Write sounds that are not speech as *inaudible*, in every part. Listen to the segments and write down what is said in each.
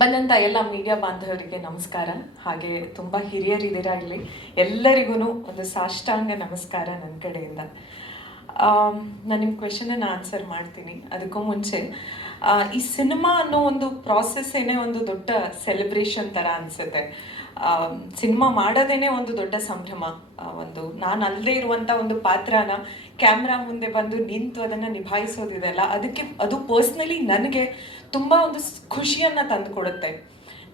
ಬಂದಂಥ ಎಲ್ಲ ಮೀಡಿಯಾ ಬಾಂಧವರಿಗೆ ನಮಸ್ಕಾರ. ಹಾಗೆ ತುಂಬ ಹಿರಿಯರಿದ್ದೀರಾ ಎಲ್ಲರಿಗೂ ಒಂದು ಸಾಷ್ಟಾಂಗ ನಮಸ್ಕಾರ ನನ್ನ ಕಡೆಯಿಂದ. ನಾನು ನಿಮ್ಮ ಕ್ವೆಶನನ್ನು ಆನ್ಸರ್ ಮಾಡ್ತೀನಿ. ಅದಕ್ಕೂ ಮುಂಚೆ ಈ ಸಿನಿಮಾ ಅನ್ನೋ ಒಂದು ಪ್ರಾಸೆಸ್ಸೇನೆ ಒಂದು ದೊಡ್ಡ ಸೆಲೆಬ್ರೇಷನ್ ಥರ ಅನಿಸುತ್ತೆ. ಸಿನಿಮಾ ಮಾಡೋದೇನೆ ಒಂದು ದೊಡ್ಡ ಸಂಭ್ರಮ ಒಂದು. ನಾನು ಅಲ್ಲದೆ ಇರುವಂಥ ಒಂದು ಪಾತ್ರನ ಕ್ಯಾಮ್ರಾ ಮುಂದೆ ಬಂದು ನಿಂತು ಅದನ್ನು ನಿಭಾಯಿಸೋದಿದೆಲ್ಲ ಅದಕ್ಕೆ, ಅದು ಪರ್ಸ್ನಲಿ ನನಗೆ ತುಂಬ ಒಂದು ಖುಷಿಯನ್ನ ತಂದು ಕೊಡುತ್ತೆ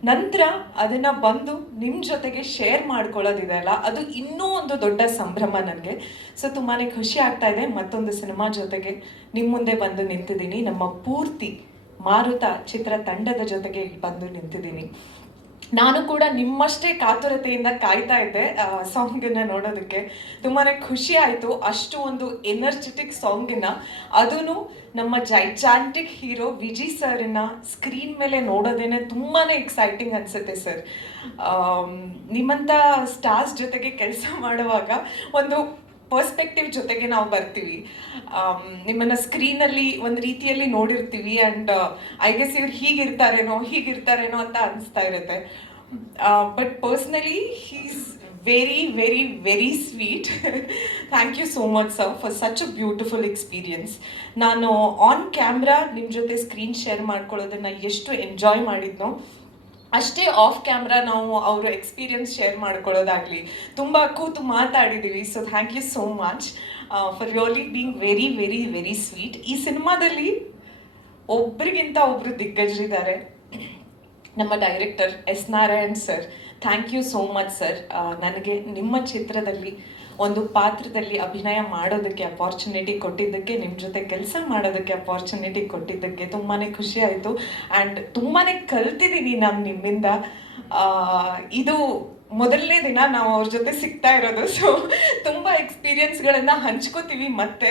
ನಂತರ ಅದನ್ನ ಬಂದು ನಿಮ್ಮ ಜೊತೆಗೆ ಶೇರ್ ಮಾಡ್ಕೊಳ್ಳೋದಿದೆ ಅಲ್ಲ ಅದು ಇನ್ನೂ ಒಂದು ದೊಡ್ಡ ಸಂಭ್ರಮ ನನಗೆ. ಸೊ ತುಂಬಾ ಖುಷಿ ಆಗ್ತಾ ಇದೆ. ಮತ್ತೊಂದು ಸಿನಿಮಾ ಜೊತೆಗೆ ನಿಮ್ಮ ಮುಂದೆ ಬಂದು ನಿಂತಿದ್ದೀನಿ. ನಮ್ಮ ಪೂರ್ತಿ ಮಾರುತ ಚಿತ್ರ ತಂಡದ ಜೊತೆಗೆ ಬಂದು ನಿಂತಿದ್ದೀನಿ. ನಾನು ಕೂಡ ನಿಮ್ಮಷ್ಟೇ ಕಾತುರತೆಯಿಂದ ಕಾಯ್ತಾ ಇದ್ದೆ ಸಾಂಗನ್ನ ನೋಡೋದಕ್ಕೆ. ತುಂಬಾ ಖುಷಿ ಆಯಿತು, ಅಷ್ಟು ಒಂದು ಎನರ್ಜೆಟಿಕ್ ಸಾಂಗಿನ ಅದೂ ನಮ್ಮ ಜೈಜಾಂಟಿಕ್ ಹೀರೋ ವಿಜಿ ಸರ್ನ ಸ್ಕ್ರೀನ್ ಮೇಲೆ ನೋಡೋದೇನೆ ತುಂಬಾನೇ ಎಕ್ಸೈಟಿಂಗ್ ಅನ್ಸುತ್ತೆ ಸರ್. ನಿಮ್ಮಂಥ ಸ್ಟಾರ್ಸ್ ಜೊತೆಗೆ ಕೆಲಸ ಮಾಡುವಾಗ ಒಂದು ಪರ್ಸ್ಪೆಕ್ಟಿವ್ ಜೊತೆಗೆ ನಾವು ಬರ್ತೀವಿ. ನಿಮ್ಮನ್ನು ಸ್ಕ್ರೀನಲ್ಲಿ ಒಂದು ರೀತಿಯಲ್ಲಿ ನೋಡಿರ್ತೀವಿ ಆ್ಯಂಡ್ ಐ ಗೆಸ್ ಇವ್ರು ಹೀಗಿರ್ತಾರೇನೋ ಹೀಗಿರ್ತಾರೇನೋ ಅಂತ ಅನಿಸ್ತಾ ಇರುತ್ತೆ. But personally he's very very very sweet thank you so much sir for such a beautiful experience ನಾನು ಆನ್ ಕ್ಯಾಮ್ರಾ ನಿಮ್ಮ ಜೊತೆ ಸ್ಕ್ರೀನ್ ಶೇರ್ ಮಾಡ್ಕೊಳ್ಳೋದನ್ನ ಎಷ್ಟು ಎಂಜಾಯ್ ಮಾಡಿದ್ನೋ ಅಷ್ಟೇ ಆಫ್ ಕ್ಯಾಮ್ರಾ ನಾವು ಅವರು ಎಕ್ಸ್ಪೀರಿಯನ್ಸ್ ಶೇರ್ ಮಾಡ್ಕೊಳ್ಳೋದಾಗಲಿ ತುಂಬ ಕೂತು ಮಾತಾಡಿದ್ದೀವಿ so thank you so much for really being very very very sweet ಈ ಸಿನಿಮಾದಲ್ಲಿ ಒಬ್ರಿಗಿಂತ ಒಬ್ರು ದಿಗ್ಗಜರಿದ್ದಾರೆ. ನಮ್ಮ director S Narayan sir thank you so much sir ನನಗೆ ನಿಮ್ಮ ಚಿತ್ರದಲ್ಲಿ ಒಂದು ಪಾತ್ರದಲ್ಲಿ ಅಭಿನಯ ಮಾಡೋದಕ್ಕೆ ಅಪಾರ್ಚುನಿಟಿ ಕೊಟ್ಟಿದ್ದಕ್ಕೆ ನಿಮ್ಮ ಜೊತೆ ಕೆಲಸ ಮಾಡೋದಕ್ಕೆ ಅಪಾರ್ಚುನಿಟಿ ಕೊಟ್ಟಿದ್ದಕ್ಕೆ ತುಂಬಾ ಖುಷಿ ಆಯಿತು. ಆ್ಯಂಡ್ ತುಂಬಾ ಕಲ್ತಿದ್ದೀನಿ ನಾನು ನಿಮ್ಮಿಂದ. ಇದು ಮೊದಲನೇ ದಿನ ನಾವು ಅವ್ರ ಜೊತೆ ಸಿಗ್ತಾ ಇರೋದು. ಸೊ ತುಂಬ ಎಕ್ಸ್ಪೀರಿಯನ್ಸ್ಗಳನ್ನು ಹಂಚ್ಕೋತೀವಿ ಮತ್ತೆ.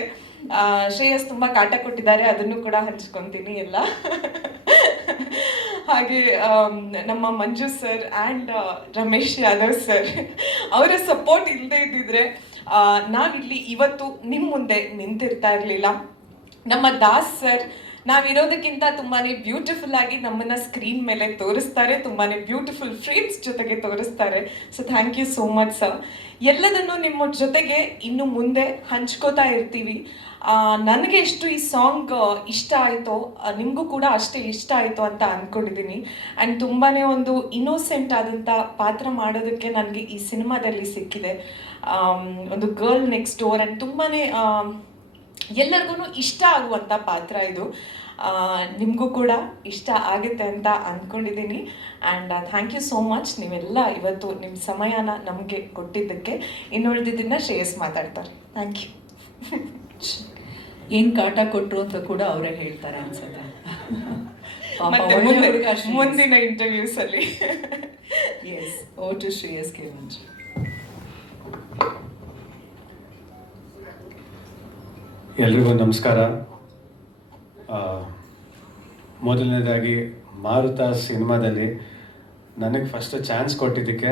ಶ್ರೇಯಸ್ ತುಂಬ ಕಾಟ ಕೊಟ್ಟಿದ್ದಾರೆ, ಅದನ್ನು ಕೂಡ ಹಂಚ್ಕೊತೀನಿ ಎಲ್ಲ. ಹಾಗೆ ನಮ್ಮ Manju sir and Ramesh Yadav sir ಅವರ ಸಪೋರ್ಟ್ ಇಲ್ಲದೆ ಇದ್ದಿದ್ರೆ ನಾವಿಲ್ಲಿ ಇವತ್ತು ನಿಮ್ಮ ಮುಂದೆ ನಿಂತಿರ್ತಾ ಇರಲಿಲ್ಲ. ನಮ್ಮ ದಾಸ್ ಸರ್ ನಾವಿರೋದಕ್ಕಿಂತ ತುಂಬಾನೇ ಬ್ಯೂಟಿಫುಲ್ ಆಗಿ ನಮ್ಮನ್ನ ಸ್ಕ್ರೀನ್ ಮೇಲೆ ತೋರಿಸ್ತಾರೆ, ತುಂಬಾನೇ ಬ್ಯೂಟಿಫುಲ್ ಫ್ರೇಮ್ಸ್ ಜೊತೆಗೆ ತೋರಿಸ್ತಾರೆ. So thank you so much sir ಎಲ್ಲದನ್ನು ನಿಮ್ಮ ಜೊತೆಗೆ ಇನ್ನು ಮುಂದೆ ಹಂಚ್ಕೋತಾ ಇರ್ತೀವಿ. ನನಗೆ ಎಷ್ಟು ಈ ಸಾಂಗ್ ಇಷ್ಟ ಆಯಿತು ನಿಮಗೂ ಕೂಡ ಅಷ್ಟೇ ಇಷ್ಟ ಆಯಿತು ಅಂತ ಅಂದ್ಕೊಂಡಿದ್ದೀನಿ ಆ್ಯಂಡ್ ತುಂಬಾ ಒಂದು ಇನ್ನೋಸೆಂಟ್ ಆದಂಥ ಪಾತ್ರ ಮಾಡೋದಕ್ಕೆ ನನಗೆ ಈ ಸಿನಿಮಾದಲ್ಲಿ ಸಿಕ್ಕಿದೆ. ಒಂದು ಗರ್ಲ್ ನೆಕ್ಸ್ಟ್ ಡೋರ್ ಆ್ಯಂಡ್ ತುಂಬಾ ಎಲ್ಲರಿಗೂ ಇಷ್ಟ ಆಗುವಂಥ ಪಾತ್ರ ಇದು. ನಿಮಗೂ ಕೂಡ ಇಷ್ಟ ಆಗುತ್ತೆ ಅಂತ ಅಂದ್ಕೊಂಡಿದ್ದೀನಿ and thank you so much ನೀವೆಲ್ಲ ಇವತ್ತು ನಿಮ್ಮ ಸಮಯನ ನಮಗೆ ಕೊಟ್ಟಿದ್ದಕ್ಕೆ ಇನ್ನುಳಿದಿದ್ದನ್ನ ಶ್ರೇಯಸ್ ಮಾತಾಡ್ತಾರೆ. ಥ್ಯಾಂಕ್ ಯು ಏನು ಕಾಟ ಕೊಟ್ರು ಅಂತ ಕೂಡ ಅವರೇ ಹೇಳ್ತಾರೆ ಅನ್ಸುತ್ತೆ. *laughs* ಮುಂದಿನ ಇಂಟರ್ವ್ಯೂಸಲ್ಲಿ so to Shreyas K ಎಲ್ರಿಗೂ ನಮಸ್ಕಾರ. ಮೊದಲನೇದಾಗಿ ಮಾರುತ ಸಿನಿಮಾದಲ್ಲಿ ನನಗೆ ಫಸ್ಟ್ ಚಾನ್ಸ್ ಕೊಟ್ಟಿದ್ದಕ್ಕೆ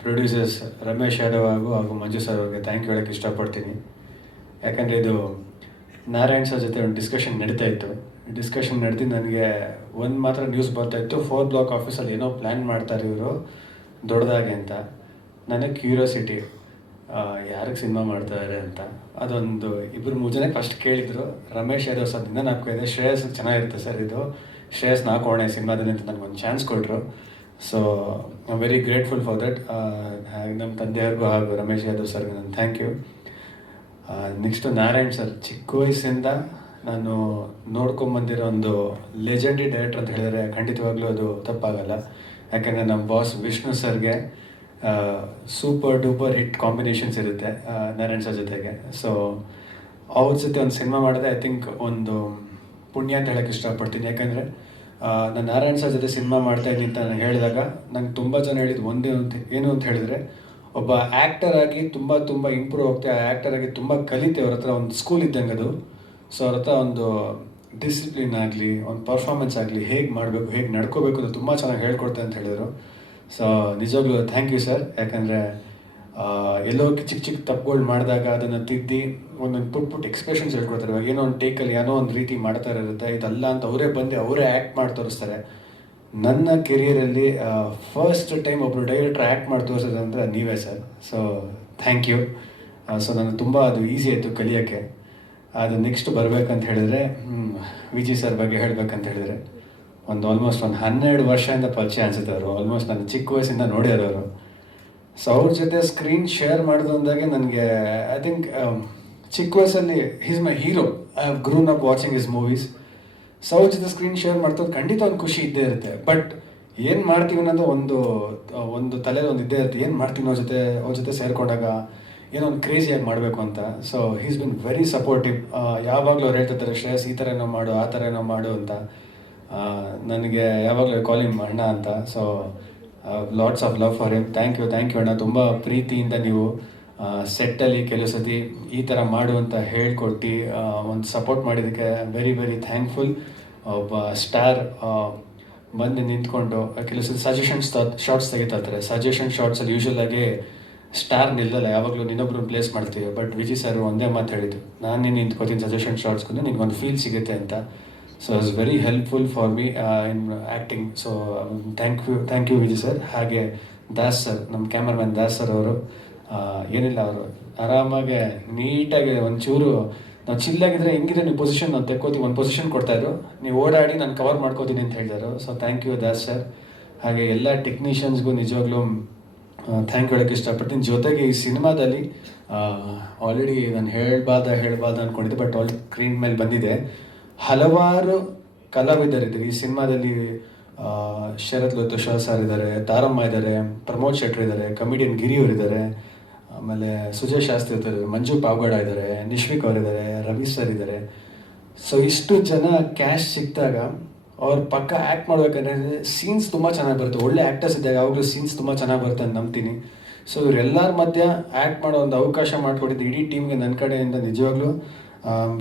ಪ್ರೊಡ್ಯೂಸರ್ಸ್ ರಮೇಶ್ ಯಾದವ್ ಹಾಗೂ ಹಾಗೂ ಮಂಜು ಸರ್ ಅವ್ರಿಗೆ ಥ್ಯಾಂಕ್ ಯು ಹೇಳೋಕ್ಕೆ ಇಷ್ಟಪಡ್ತೀನಿ. ಯಾಕಂದರೆ ಇದು ನಾರಾಯಣ್ ಸರ್ ಜೊತೆ ಒಂದು ಡಿಸ್ಕಷನ್ ನಡೀತಾ ಇತ್ತು. ಡಿಸ್ಕಷನ್ ನಡೆದು ನನಗೆ ಒಂದು ಮಾತ್ರ ನ್ಯೂಸ್ ಬರ್ತಾ ಇತ್ತು. ಫೋರ್ ಬ್ಲಾಕ್ ಆಫೀಸಲ್ಲಿ ಏನೋ ಪ್ಲ್ಯಾನ್ ಮಾಡ್ತಾರೆ ಇವರು, ದೊಡ್ಡದಾಗಿ ಅಂತ. ನನಗೆ ಕ್ಯೂರಿಯಾಸಿಟಿ ಯಾರಿಗೆ ಸಿನಿಮಾ ಮಾಡ್ತಾರೆ ಅಂತ. ಅದೊಂದು ಇಬ್ಬರು ಮೂರು ಜನ ಫಸ್ಟ್ ಕೇಳಿದ್ರು. ರಮೇಶ್ ಯಾದವ್ ಸರ್ ದಿನ ಇದೆ. ಶ್ರೇಯಸ್ ಚೆನ್ನಾಗಿರುತ್ತೆ ಸರ್ ಇದು. ಶ್ರೇಯಸ್ ನಾಲ್ಕೋಣೆ ಸಿನಿಮಾದಲ್ಲಿ ಅಂತ ನನಗೊಂದು ಚಾನ್ಸ್ ಕೊಟ್ಟರು so I very grateful for that ನಮ್ಮ ತಂದೆಯವ್ರಿಗೂ ಹಾಗೂ ರಮೇಶ್ ಯಾದವ್ ಸರ್ಗೆ ನಾನು thank you next Narayan sir, ಚಿಕ್ಕ ವಯಸ್ಸಿಂದ ನಾನು ನೋಡ್ಕೊಂಬಂದಿರೋ ಒಂದು ಲೆಜೆಂಡಿ ಡೈರೆಕ್ಟರ್ ಅಂತ ಹೇಳಿದ್ರೆ ಖಂಡಿತವಾಗ್ಲೂ ಅದು ತಪ್ಪಾಗಲ್ಲ. ಯಾಕಂದರೆ ನಮ್ಮ ಬಾಸ್ ವಿಷ್ಣು ಸರ್ಗೆ ಸೂಪರ್ ಡೂಪರ್ ಹಿಟ್ ಕಾಂಬಿನೇಷನ್ಸ್ ಇರುತ್ತೆ ಆ, ನಾರಾಯಣ್ ಸರ್ ಜೊತೆಗೆ. ಸೊ ಅವ್ರ ಜೊತೆ ಒಂದು ಸಿನಿಮಾ ಮಾಡಿದೆ ಐ ಥಿಂಕ್ ಒಂದು ಪುಣ್ಯ ಅಂತ ಹೇಳಕ್ಕೆ ಇಷ್ಟಪಡ್ತೀನಿ. ಯಾಕಂದರೆ ನಾನು ನಾರಾಯಣ್ ಸರ್ ಜೊತೆ ಸಿನಿಮಾ ಮಾಡ್ತಾ ಇದ್ದೀನಿ ಅಂತ ನಾನು ಹೇಳಿದಾಗ ನಂಗೆ ತುಂಬ ಜನ ಹೇಳಿದ್ದು ಒಂದೇ ಅಂತ ಏನು ಅಂತ ಹೇಳಿದರೆ ಒಬ್ಬ ಆ್ಯಕ್ಟರ್ ಆಗಿ ತುಂಬ ತುಂಬ ಇಂಪ್ರೂವ್ ಆಗ್ತಾ ಆ್ಯಕ್ಟರ್ ಆಗಿ ತುಂಬ ಕಲಿತೆ ಅವ್ರ ಹತ್ರ ಒಂದು ಸ್ಕೂಲ್ ಇದ್ದಂಗೆ ಅದು. ಸೊ ಅವ್ರ ಹತ್ರ ಒಂದು ಡಿಸಿಪ್ಲಿನ್ ಆಗಲಿ ಒಂದು ಪರ್ಫಾರ್ಮೆನ್ಸ್ ಆಗಲಿ ಹೇಗೆ ಮಾಡಬೇಕು ಹೇಗೆ ನಡ್ಕೋಬೇಕು ಅಂತ ತುಂಬ ಚೆನ್ನಾಗಿ ಹೇಳ್ಕೊಡ್ತೆ ಅಂತ ಹೇಳಿದರು. ಸೊ ನಿಜವಾಗ್ಲೂ ಥ್ಯಾಂಕ್ ಯು ಸರ್ ಯಾಕಂದರೆ ಎಲ್ಲೋ ಚಿಕ್ಕ ಚಿಕ್ಕ ತಪ್ಪುಗಳು ಮಾಡಿದಾಗ ಅದನ್ನು ತಿದ್ದಿ ಒಂದೊಂದು ಪುಟ್ ಪುಟ್ ಎಕ್ಸ್ಪ್ರೆಷನ್ಸ್ ಹೇಳ್ಕೊಡ್ತಾರೆ. ಇವಾಗ ಏನೋ ಒಂದು ಟೇಕಲ್ಲಿ ಏನೋ ಒಂದು ರೀತಿ ಮಾಡ್ತಾ ಇರುತ್ತೆ ಇದಲ್ಲ ಅಂತ ಅವರೇ ಬಂದು ಅವರೇ ಆ್ಯಕ್ಟ್ ಮಾಡಿ ತೋರಿಸ್ತಾರೆ. ನನ್ನ ಕೆರಿಯರಲ್ಲಿ ಫಸ್ಟ್ ಟೈಮ್ ಒಬ್ಬರು ಡೈರೆಕ್ಟ್ರ್ ಆ್ಯಕ್ಟ್ ಮಾಡಿ ತೋರಿಸೋದಂದ್ರೆ ನೀವೇ sir so thank you so ನನಗೆ ತುಂಬ ಅದು ಈಸಿ ಆಯಿತು ಕಲಿಯೋಕ್ಕೆ. ಅದು ನೆಕ್ಸ್ಟ್ ಬರಬೇಕಂತ ಹೇಳಿದ್ರೆ ವಿಜಿ ಸರ್ ಬಗ್ಗೆ ಹೇಳಬೇಕಂತ ಹೇಳಿದ್ರೆ. ಒಂದು ಆಲ್ಮೋಸ್ಟ್ ಒಂದು ಹನ್ನೆರಡು ವರ್ಷದಿಂದ ಪರಿಚಯ ಅನಿಸುತ್ತೆ ಅವರು ಆಲ್ಮೋಸ್ಟ್ ನಾನು ಚಿಕ್ಕ ವಯಸ್ಸಿಂದ ನೋಡಿರೋರು. ಸೊ ಅವ್ರ ಜೊತೆ ಸ್ಕ್ರೀನ್ ಶೇರ್ ಮಾಡೋದು ಅಂದಾಗೆ ನನಗೆ ಐ ಥಿಂಕ್ ಚಿಕ್ಕ ವಯಸ್ಸಲ್ಲಿ is my hero I have grown up watching his movies so ಅವ್ರ ಜೊತೆ ಸ್ಕ್ರೀನ್ ಶೇರ್ ಮಾಡ್ತಾರೆ ಖಂಡಿತ ಒಂದು ಖುಷಿ ಇದ್ದೇ ಇರುತ್ತೆ. ಬಟ್ ಏನು ಮಾಡ್ತೀವಿ ಅನ್ನೋದು ಒಂದು ಒಂದು ತಲೆಯಲ್ಲಿ ಒಂದು ಇದ್ದೇ ಇರುತ್ತೆ. ಏನು ಮಾಡ್ತೀವಿ ಅವ್ರ ಜೊತೆ ಅವ್ರ ಜೊತೆ ಸೇರಿಕೊಂಡಾಗ ಏನೋ ಒಂದು ಕ್ರೇಜಿಯಾಗಿ ಮಾಡಬೇಕು ಅಂತ. So he's been very supportive ಯಾವಾಗಲೂ ಅವ್ರು ಹೇಳ್ತಿರ್ತಾರೆ, ಶ್ರೇಯಸ್ ಈ ಥರ ಏನೋ ಮಾಡು, ಆ ಥರ ಏನೋ ಮಾಡು ಅಂತ. ನನಗೆ ಯಾವಾಗಲೂ ಕಾಲಿಂಗ್ ಅಣ್ಣ ಅಂತ. So lots of love for him thank you thank you ಅಣ್ಣ. ತುಂಬ ಪ್ರೀತಿಯಿಂದ ನೀವು ಸೆಟ್ಟಲ್ಲಿ ಕೆಲವು ಸತಿ ಈ ಥರ ಮಾಡು ಅಂತ ಹೇಳ್ಕೊಟ್ಟು ಒಂದು ಸಪೋರ್ಟ್ ಮಾಡಿದ್ದಕ್ಕೆ ವೆರಿ ವೆರಿ ಥ್ಯಾಂಕ್ಫುಲ್ ಒಬ್ಬ ಸ್ಟಾರ್ ಬಂದು ನಿಂತ್ಕೊಂಡು ಕೆಲವು ಸತಿ ಸಜೆಷನ್ಸ್ ಶಾರ್ಟ್ಸ್ ತೆಗಿತಾ ಇರ್ತಾರೆ ಸಜೆಷನ್ ಶಾರ್ಟ್ಸಲ್ಲಿ ಆಗಿ ಸ್ಟಾರ್ ನಿಲ್ಲಲ್ಲ. ಯಾವಾಗಲೂ ನಿನ್ನೊಬ್ರು ಪ್ಲೇಸ್ ಮಾಡ್ತೀವಿ. ಬಟ್ ವಿಜಿ ಸರ್ ಒಂದೇ ಮಾತು ಹೇಳಿದ್ದು. ನಾನು ನಿಂತ್ಕೋತೀನಿ ಸಜೆಷನ್ ಶಾರ್ಟ್ಸ್ಕೊಂಡು ಒಂದು ಫೀಲ್ ಸಿಗುತ್ತೆ ಅಂತ. So is very helpful for me in acting so thank you thank you Vijay sir ಹಾಗೆ ದಾಸ್ ಸರ್ ನಮ್ಮ ಕ್ಯಾಮ್ರಾಮನ್ ದಾಸ್ ಸರ್ ಅವರು ಏನಿಲ್ಲ ಅವರು, ಆರಾಮಾಗೆ ನೀಟಾಗಿ ಒಂಚೂರು, ನಾವು ಚಿಲ್ಲಾಗಿದ್ರೆ ಹೆಂಗಿದೆ ನೀವು ಪೊಸಿಷನ್ ನಾವು ತೆಕ್ಕೋತೀವಿ, ಒಂದು ಪೊಸಿಷನ್ ಕೊಡ್ತಾಯಿದ್ರು ನೀವು ಓಡಾಡಿ ನಾನು ಕವರ್ ಮಾಡ್ಕೋತೀನಿ ಅಂತ ಹೇಳಿದರು. So thank you Das sir ಹಾಗೆ ಎಲ್ಲ ಟೆಕ್ನಿಷಿಯನ್ಸ್ಗೂ ನಿಜವಾಗ್ಲೂ ಥ್ಯಾಂಕ್ ಹೇಳೋಕ್ಕೆ ಇಷ್ಟಪಡ್ತೀನಿ. ಜೊತೆಗೆ ಈ ಸಿನಿಮಾದಲ್ಲಿ ಆಲ್ರೆಡಿ ನಾನು ಹೇಳ್ಬಾರ್ದ ಹೇಳ್ಬಾರ್ದ ಅಂದ್ಕೊಂಡಿದ್ದೆ ಬಟ್ ಆಲ್ರೆಡಿ ಸ್ಕ್ರೀನ್ ಮೇಲೆ ಬಂದಿದೆ. ಹಲವಾರು ಕಲಾವಿದರಿದ್ದಾರೆ. ಈ ಸಿನಿಮಾದಲ್ಲಿ ಶರತ್ ಶಾ ಸರ್ ಇದ್ದಾರೆ, ತಾರಮ್ಮ ಇದ್ದಾರೆ, ಪ್ರಮೋದ್ ಶೆಟ್ರ್ ಇದ್ದಾರೆ ಕಮಿಡಿಯನ್ ಗಿರಿ ಅವರು ಇದ್ದಾರೆ, ಆಮೇಲೆ ಸುಜಯ್ ಶಾಸ್ತ್ರಿ ಇದ್ದಾರೆ, ಮಂಜು ಪಾವಗಡ ಇದ್ದಾರೆ, ನಿಶ್ವಿಕ್ ಅವರಿದ್ದಾರೆ ರವಿ ಸರ್ ಇದ್ದಾರೆ. ಸೊ ಇಷ್ಟು ಜನ ಕ್ಯಾಶ್ ಸಿಕ್ಕಿದಾಗ ಅವ್ರ ಪಕ್ಕ ಆ್ಯಕ್ಟ್ ಮಾಡ್ಬೇಕಂದ್ರೆ ಸೀನ್ಸ್ ತುಂಬ ಚೆನ್ನಾಗಿ ಬರುತ್ತೆ. ಒಳ್ಳೆ ಆ್ಯಕ್ಟರ್ಸ್ ಇದ್ದಾಗ ಯಾವಾಗಲೂ ಸೀನ್ಸ್ ತುಂಬ ಚೆನ್ನಾಗಿ ಬರುತ್ತೆ ಅಂತ ನಂಬ್ತೀನಿ. ಸೊ ಇವರೆಲ್ಲರ ಮಧ್ಯ ಆ್ಯಕ್ಟ್ ಮಾಡೋ ಒಂದು ಅವಕಾಶ ಮಾಡಿಕೊಟ್ಟಿದ್ದು ಇಡೀ ಟೀಮ್ಗೆ ನನ್ನ ಕಡೆಯಿಂದ ನಿಜವಾಗ್ಲೂ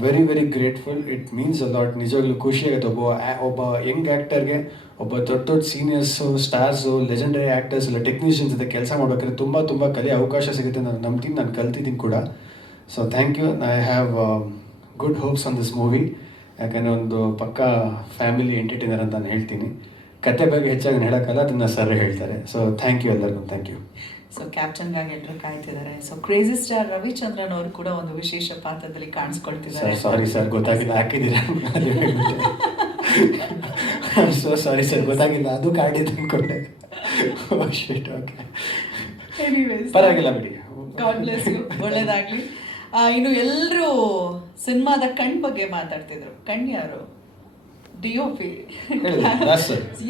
very very grateful it means lot ನಿಜವಾಗ್ಲೂ ಖುಷಿ ಆಗುತ್ತೆ. ಒಬ್ಬ ಒಬ್ಬ ಯಂಗ್ ಆ್ಯಕ್ಟರ್ಗೆ ಒಬ್ಬ ದೊಡ್ಡ ದೊಡ್ಡ ಸೀನಿಯರ್ಸು ಸ್ಟಾರ್ಸು ಲೆಜೆಂಡರಿ ಆ್ಯಕ್ಟರ್ಸ್ ಇಲ್ಲ ಟೆಕ್ನಿಷಿಯನ್ಸ್ ಜೊತೆ ಕೆಲಸ ಮಾಡಬೇಕಾದ್ರೆ ತುಂಬ ತುಂಬ ಕಲಿಯೋ ಅವಕಾಶ ಸಿಗುತ್ತೆ ನಾನು ನಂಬ್ತೀನಿ ನಾನು ಕಲ್ತಿದ್ದೀನಿ ಕೂಡ. So thank you I have good hopes on this movie ಯಾಕಂದರೆ ಒಂದು ಪಕ್ಕ ಫ್ಯಾಮಿಲಿ ಎಂಟರ್ಟೈನರ್ ಅಂತ ನಾನು ಹೇಳ್ತೀನಿ. ಕತೆ ಬಗ್ಗೆ ಹೆಚ್ಚಾಗಿ ನಾನು ಹೇಳೋಕ್ಕಲ್ಲ, ಅದನ್ನು ಸರ್ ಹೇಳ್ತಾರೆ. ಸೊ ಥ್ಯಾಂಕ್ ಯು ಎಲ್ಲರಿಗೂ. ಥ್ಯಾಂಕ್ ಯು ಸೊ ಕ್ಯಾಪ್ಟನ್ಗಾಗಿ ಎಲ್ಲರೂ ಕಾಯ್ತಿದ್ದಾರೆ ಸೊ ಕ್ರೇಜಿ ಸ್ಟಾರ್ ರವಿಚಂದ್ರನ್ ಅವರು ಕೂಡ ಒಂದು ವಿಶೇಷ ಪಾತ್ರದಲ್ಲಿ ಕಾಣಿಸ್ಕೊಳ್ತಿದ್ದಾರೆ ಸರ್ ಸಾರಿ ಸರ್ ಗೊತ್ತಾಗಿಲ್ಲ. ಹಾಕಿದ್ದೀರಾ? ಸೊ ಸಾರಿ ಸರ್ ಗೊತ್ತಾಗಿಲ್ಲ. ಅದು ಕಾಡಿದ್ದು ಅನ್ಕೊಂಡೆ Anyways, ಪರವಾಗಿಲ್ಲ ಬಿಡಿ. God bless you. ಒಳ್ಳೇದಾಗ್ಲಿ. ಇನ್ನು ಎಲ್ಲರೂ ಸಿನಿಮಾದ ಕಣ್ ಬಗ್ಗೆ ಮಾತಾಡ್ತಿದ್ರು. ಕಣ್ ಯಾರು? D O P.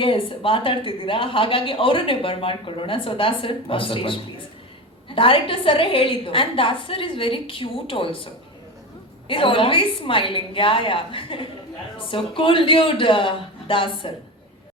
ಎಸ್ ಮಾತಾಡ್ತಿದ್ದೀರಾ ಹಾಗಾಗಿ ಅವರನ್ನೇ ಬರ್ ಮಾಡ್ಕೊಳ್ಳೋಣ ಸೊ ದಾಸರ್. ಪ್ಲೀಸ್ ಡೈರೆಕ್ಟರ್ ಸರೇ ಹೇಳಿದ್ದು and Dasar sir very cute cute also. Always smiling yeah yeah. So cool dude Das sir